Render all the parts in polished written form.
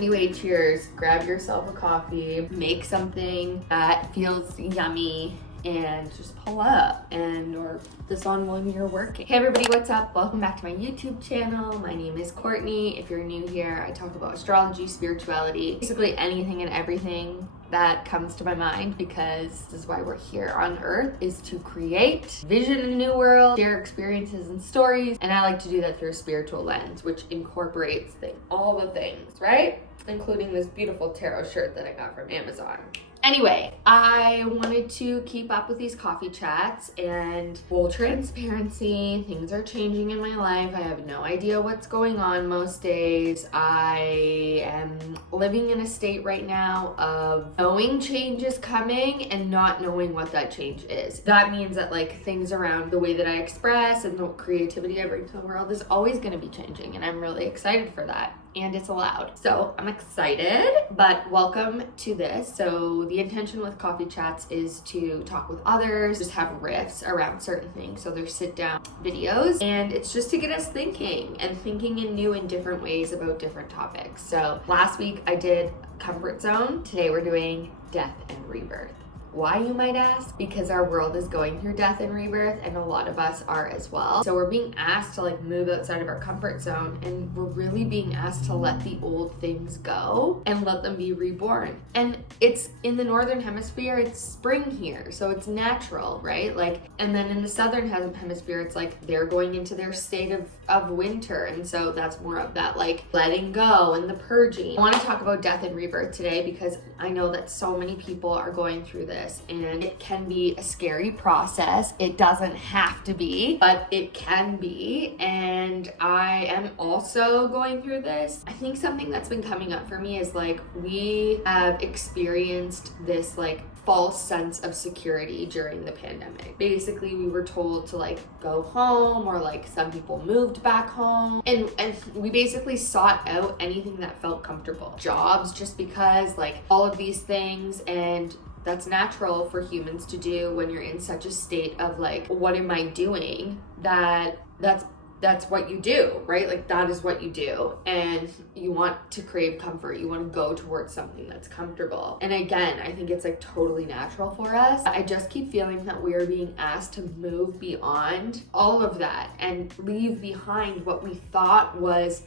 Anyway, cheers. Grab yourself a coffee, make something that feels yummy, and just pull up or this on when you're working. Hey everybody, what's up? Welcome back to my YouTube channel. My name is Courtney. If you're new here, I talk about astrology, spirituality, basically anything and everything that comes to my mind, because this is why we're here on earth, is to create vision in a new world, share experiences and stories, and I like to do that through a spiritual lens, which incorporates all the things, right? Including this beautiful tarot shirt that I got from Amazon. Anyway, I wanted to keep up with these coffee chats, and full transparency, things are changing in my life. I have no idea what's going on most days. I am living in a state right now of knowing change is coming and not knowing what that change is. That means that like things around the way that I express and the creativity I bring to the world is always going to be changing, and I'm really excited for that. And it's allowed. So I'm excited, but welcome to this. So the intention with coffee chats is to talk with others, just have riffs around certain things. So they're sit down videos, and it's just to get us thinking in new and different ways about different topics. So last week I did comfort zone. Today we're doing death and rebirth. Why, you might ask? Because our world is going through death and rebirth, and a lot of us are as well. So we're being asked to like move outside of our comfort zone, and we're really being asked to let the old things go and let them be reborn. And it's in the northern hemisphere, it's spring here, so it's natural, right? Like, and then in the southern hemisphere, it's like they're going into their state of winter, and so that's more of that like letting go and the purging. I want to talk about death and rebirth today because I know that so many people are going through this, and it can be a scary process. It doesn't have to be, but it can be, and I am also going through this. I think something that's been coming up for me is like we have experienced this like false sense of security during the pandemic. Basically, we were told to like go home, or like some people moved back home, and we basically sought out anything that felt comfortable. Jobs, just because like all of these things, and that's natural for humans to do when you're in such a state of like, what am I doing? That's what you do, right? Like that is what you do. And you want to crave comfort. You want to go towards something that's comfortable. And again, I think it's like totally natural for us. I just keep feeling that we are being asked to move beyond all of that and leave behind what we thought was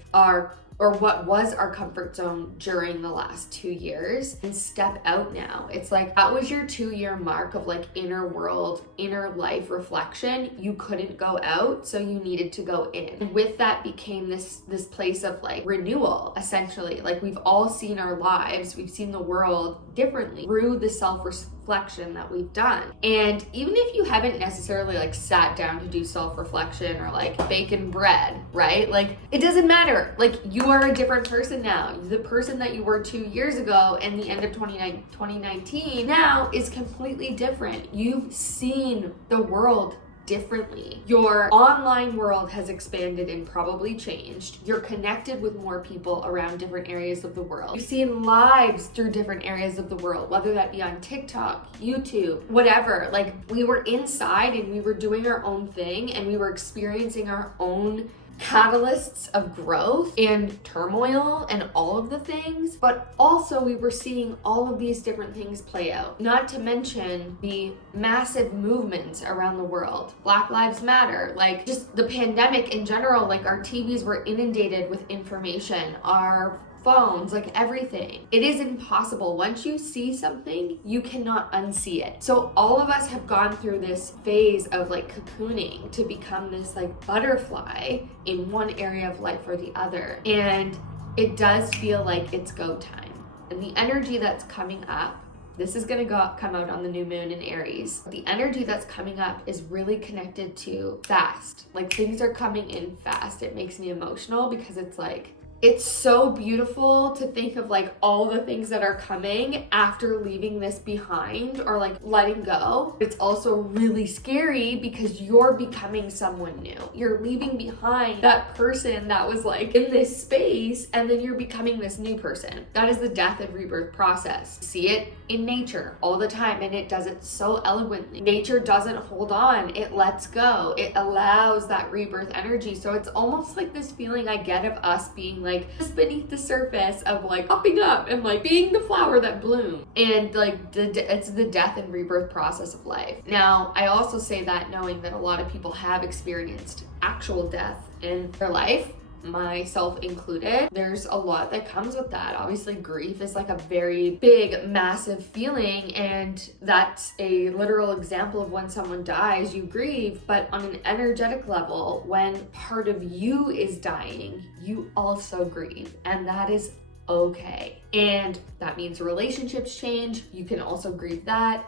what was our comfort zone during the last 2 years, and step out now. It's like that was your 2-year mark of like inner world, inner life reflection. You couldn't go out, so you needed to go in. And with that became this place of like renewal, essentially. Like we've all seen our lives, we've seen the world differently through the self-reflection that we've done. And even if you haven't necessarily like sat down to do self-reflection or like baking bread, right? Like it doesn't matter. Like you are a different person now. The person that you were 2 years ago and the end of 2019 now is completely different. You've seen the world differently. Your online world has expanded and probably changed. You're connected with more people around different areas of the world. You've seen lives through different areas of the world, whether that be on TikTok, YouTube, whatever. Like we were inside and we were doing our own thing, and we were experiencing our own catalysts of growth and turmoil and all of the things, but also we were seeing all of these different things play out, not to mention the massive movements around the world. Black Lives Matter, like just the pandemic in general, like our TVs were inundated with information, our phones, like everything. It is impossible. Once you see something, you cannot unsee it. So all of us have gone through this phase of like cocooning to become this like butterfly in one area of life or the other. And it does feel like it's go time. And the energy that's coming up, this is going to come out on the new moon in Aries. The energy that's coming up is really connected to fast. Like things are coming in fast. It makes me emotional because it's like, it's so beautiful to think of like all the things that are coming after leaving this behind or like letting go. It's also really scary because you're becoming someone new. You're leaving behind that person that was like in this space, and then you're becoming this new person. That is the death and rebirth process. See it in nature all the time, and it does it so eloquently. Nature doesn't hold on, it lets go. It allows that rebirth energy. So it's almost like this feeling I get of us being like like just beneath the surface of like popping up and like being the flower that blooms. And like it's the death and rebirth process of life. Now, I also say that knowing that a lot of people have experienced actual death in their life, myself included. There's a lot that comes with that. Obviously, grief is like a very big, massive feeling, and that's a literal example of when someone dies, you grieve, but on an energetic level, when part of you is dying, you also grieve, and that is okay. And that means relationships change. You can also grieve that.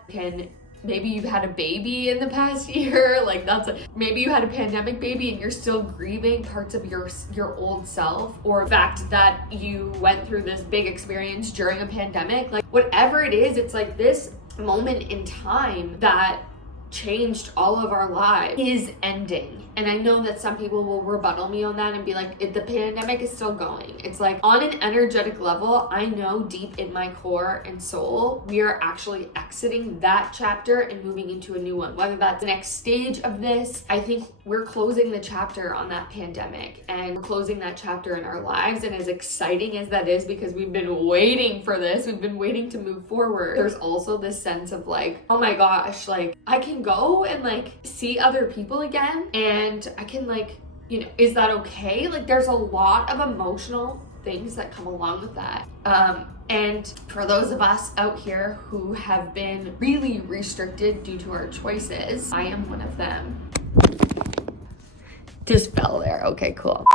Maybe you've had a baby in the past year, like maybe you had a pandemic baby and you're still grieving parts of your old self, or the fact that you went through this big experience during a pandemic. Like whatever it is, it's like this moment in time that changed all of our lives is ending. And I know that some people will rebuttal me on that and be like, the pandemic is still going. It's like on an energetic level, I know deep in my core and soul, we are actually exiting that chapter and moving into a new one. Whether that's the next stage of this, I think we're closing the chapter on that pandemic and we're closing that chapter in our lives. And as exciting as that is, because we've been waiting for this, we've been waiting to move forward, there's also this sense of like, oh my gosh, like I can go and like see other people again, and I can like, you know, is that okay? Like there's a lot of emotional things that come along with that. And for those of us out here who have been really restricted due to our choices, I am one of them. Just fell there. Okay, cool.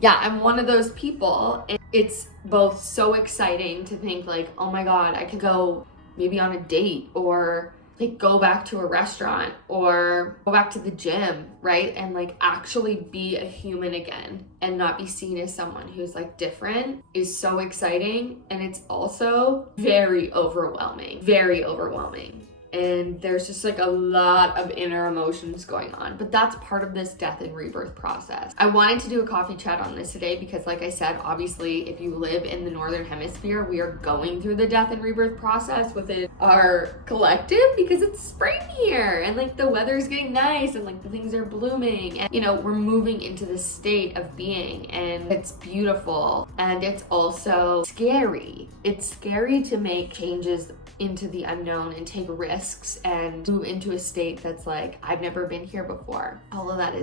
Yeah, I'm one of those people, and it's both so exciting to think like, oh my God, I could go maybe on a date, or like go back to a restaurant, or go back to the gym, right? And like actually be a human again and not be seen as someone who's like different is so exciting. And it's also very overwhelming, very overwhelming. And there's just like a lot of inner emotions going on, but that's part of this death and rebirth process. I wanted to do a coffee chat on this today because, like I said, obviously if you live in the Northern Hemisphere, we are going through the death and rebirth process within our collective, because it's spring here and like the weather's getting nice and like the things are blooming, and you know, we're moving into this state of being, and it's beautiful, and it's also scary. It's scary to make changes into the unknown and take risks and move into a state that's like, I've never been here before. All of that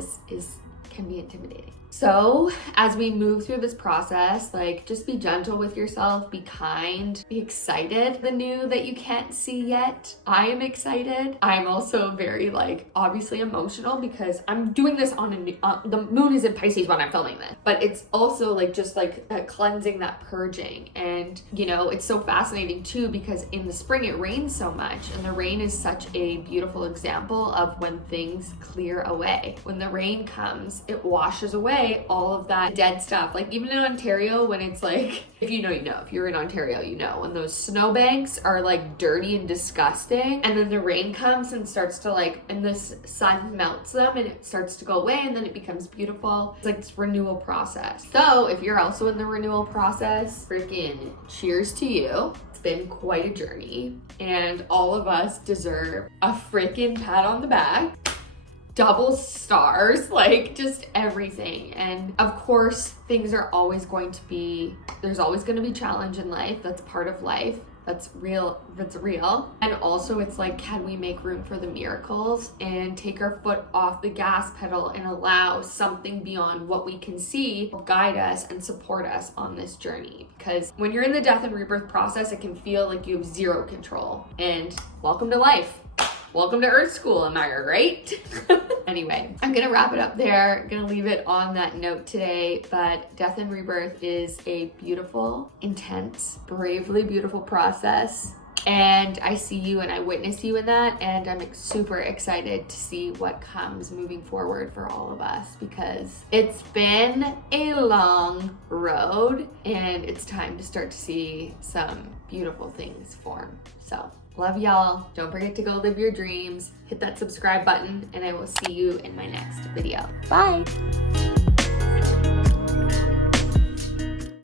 can be intimidating. So as we move through this process, like just be gentle with yourself, be kind, be excited. The new that you can't see yet. I am excited. I'm also very like obviously emotional because I'm doing this on the moon is in Pisces when I'm filming this, but it's also like just like that cleansing, that purging. And you know, it's so fascinating too, because in the spring it rains so much, and the rain is such a beautiful example of when things clear away. When the rain comes, it washes away all of that dead stuff. Like even in Ontario, when it's like, if you know, you know, if you're in Ontario, you know, when those snowbanks are like dirty and disgusting, and then the rain comes and starts to like, and the sun melts them and it starts to go away, and then it becomes beautiful. It's like this renewal process. So if you're also in the renewal process, freaking cheers to you. It's been quite a journey, and all of us deserve a freaking pat on the back. Double stars, like just everything. And of course, things are always going to be, there's always going to be challenge in life. That's part of life. That's real. That's real. And also it's like, can we make room for the miracles and take our foot off the gas pedal and allow something beyond what we can see guide us and support us on this journey? Because when you're in the death and rebirth process, it can feel like you have zero control. And welcome to life. Welcome to Earth School, am I right? Anyway, I'm gonna wrap it up there. I'm gonna leave it on that note today, but death and rebirth is a beautiful, intense, bravely beautiful process. And I see you and I witness you in that, and I'm super excited to see what comes moving forward for all of us, because it's been a long road and it's time to start to see some beautiful things form. So love y'all. Don't forget to go live your dreams. Hit that subscribe button, and I will see you in my next video. Bye.